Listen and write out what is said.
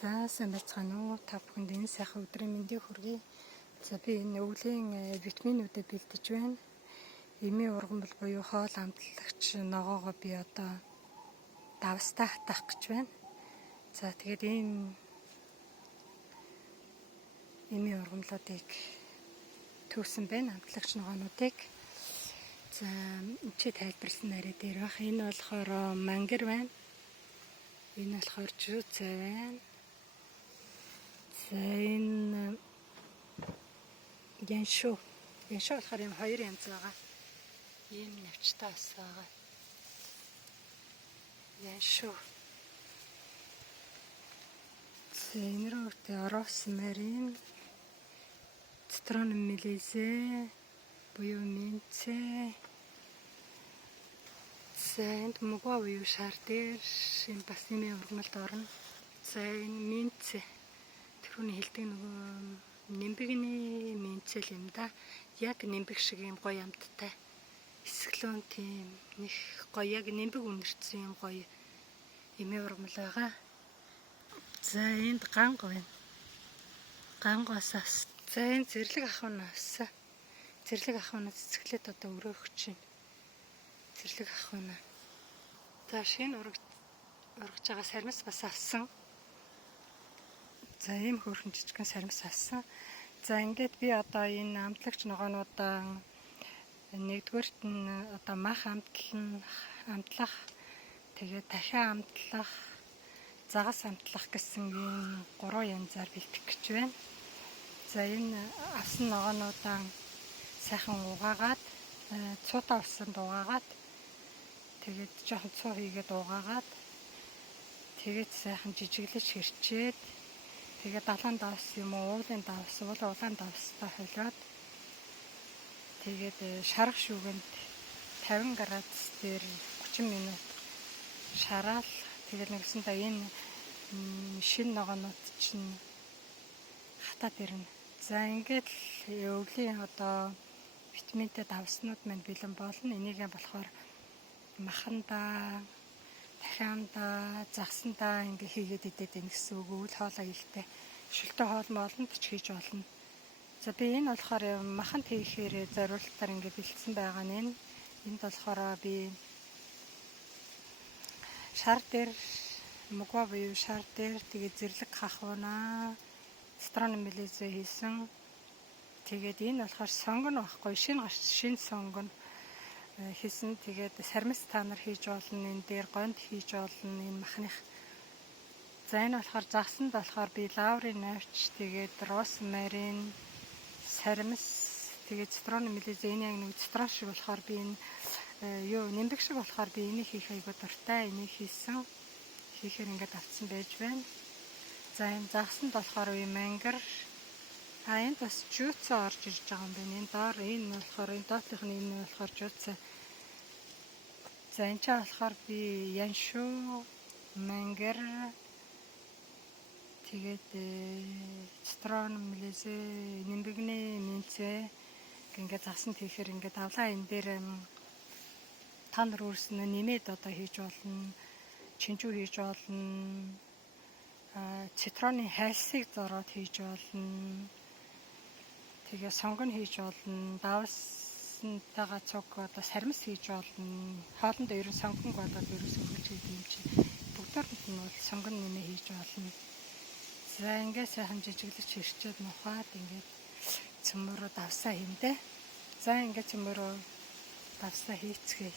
За сайн байцгаана уу? Та бүхэнд энэ сайхан өдрийн мэндийг хүргэе. За би энэ өвлийн витаминуудыг бэлдэж байна. Эмийн ургамал буюу хоол амтлагч ногоогоо би одоо давстаа хатах гэж байна. За тэгээд ийм эмийн ургамлуудыг төвсөн байна. Амтлагч ногоонуудыг. За чи тайлбарласан нарийн дээр баг. Энэ болохоор мангар байна. Энэ болохоор жуцай байна. За энэ яншуу. Яншуу болохоор юм хоёр янз байгаа. Ийм навчтай бас байгаа. Яншуу. За энэ рүүтэй оросмарин, цитроны мелизе, буюу минцээ. За энд мөгөө буюу шар дээр энэ бас эмийн ургамалд орно. За энэ минцээ. Тэрүүний хэлдэг нөгөө нимбэгний минцэл юм да. Яг нимбэг шиг юм гоё амттай. Эсгэлэн тийм нэг гоё яг нимбэг үнэрсэн юм гоё эмийн ургамал байгаа. За энд ганга байна. Гангаас авс. За энэ зэрлэг ахуйн авсан. Зэрлэг ахуйнаас цэцгэлээд одоо өрөөх чинь. Зэрлэг ахуйна. За шинэ урагж байгаа сармис бас авсан. За ийм хөөрхөн жижигхэн сармис авсан. За ингээд би одоо энэ амтлагч ногоонуудаа нэгдүгээрт нь одоо мах амтлах, тэгээд дахиад амтлах, загас амтлах гэсэн ийм 3 янзаар бэлтгэх гэж байна. За энэ авсан ногоонуудаа сайхан угаагаад, цуутаа усанд угаагаад, тэгээд жоохон цуу хийгээд угаагаад, тэгээд сайхан жижиглэж хэрчээд, тэгээд далайн давс юм уу, уулын давс, улаан давстай холиод, тэгээд шарах шүүгэнд 50 градус дээр 30 минут шараал. Тэгээд нэгсэндээ энэ шинэ ногоонууд чинь хатаад ирнэ. За ингээд өвлийн одоо витаминтэй давснууд маань бэлэн болно. Энийгээ болохоор махандаа, дахиандаа, загсандаа ингээ хийгээд идээд байна гэсэн үг. Үл хоолой ихтэй шөлтөө хоол моолнд ч хийж болно. За би энэ болохоор маханд хийхээр зориулалтаар ингээ бэлдсэн байгаа нь энд болохоор би шар дээр мөгөө буюу шар дээр тэгээд зэрлэг хахуунаа, цитроны мелизе хийсэн. Тэгээд энэ болохоор сонгоно байхгүй, шинэ сонгоно хийсэн. Тэгээд сармис та нар хийж болно, энэ дээр гонд хийж болно, энэ махных. За энэ болохоор загсанд болохоор би лаврын навч, тэгээд росмарин, сармис, тэгээд цитроны мелизе. Энэ яг нэг цитрон шиг болохоор би энэ нимбэг шиг болохоор би энийг хийх айгуу дуртай. Энийг хийсэн. Хийхээр ингээд авцсан байж байна. За энэ загсанд болохоор үе мангар. Энд бас жуцай орж ирж байгаа юм байна. Энэ доор энэ болохоор энэ доотлих нь энэ болохоор жуцай. За энэ ч болохоор би яншуу, мангар, тэгээд цитрон, мелизе, нимбэгний минцээ ингээд загсанд хийхээр ингээд авлаа энэ дээр та нар өөрснөө нэмээд одоо хийж болно. Чинжүү хийж болно. Цитроны хайлсыг зороод хийж болно. Тэгээ сонгоно хийж болно. Давсантайгаа цуг одоо сармис хийж болно. Хоолндоо ерөн сонгонг болоод ерөөсөө хөлж хийдэг юм чи. Бүгдээрт нь бол сонгоно нэмээ хийж болно. За ингээд сайхан жижиглэж хэрчээд мухаад ингээд цөмөрөө давсаа хиймдээ. За ингээд цөмөрөө давсаа хийцгээе.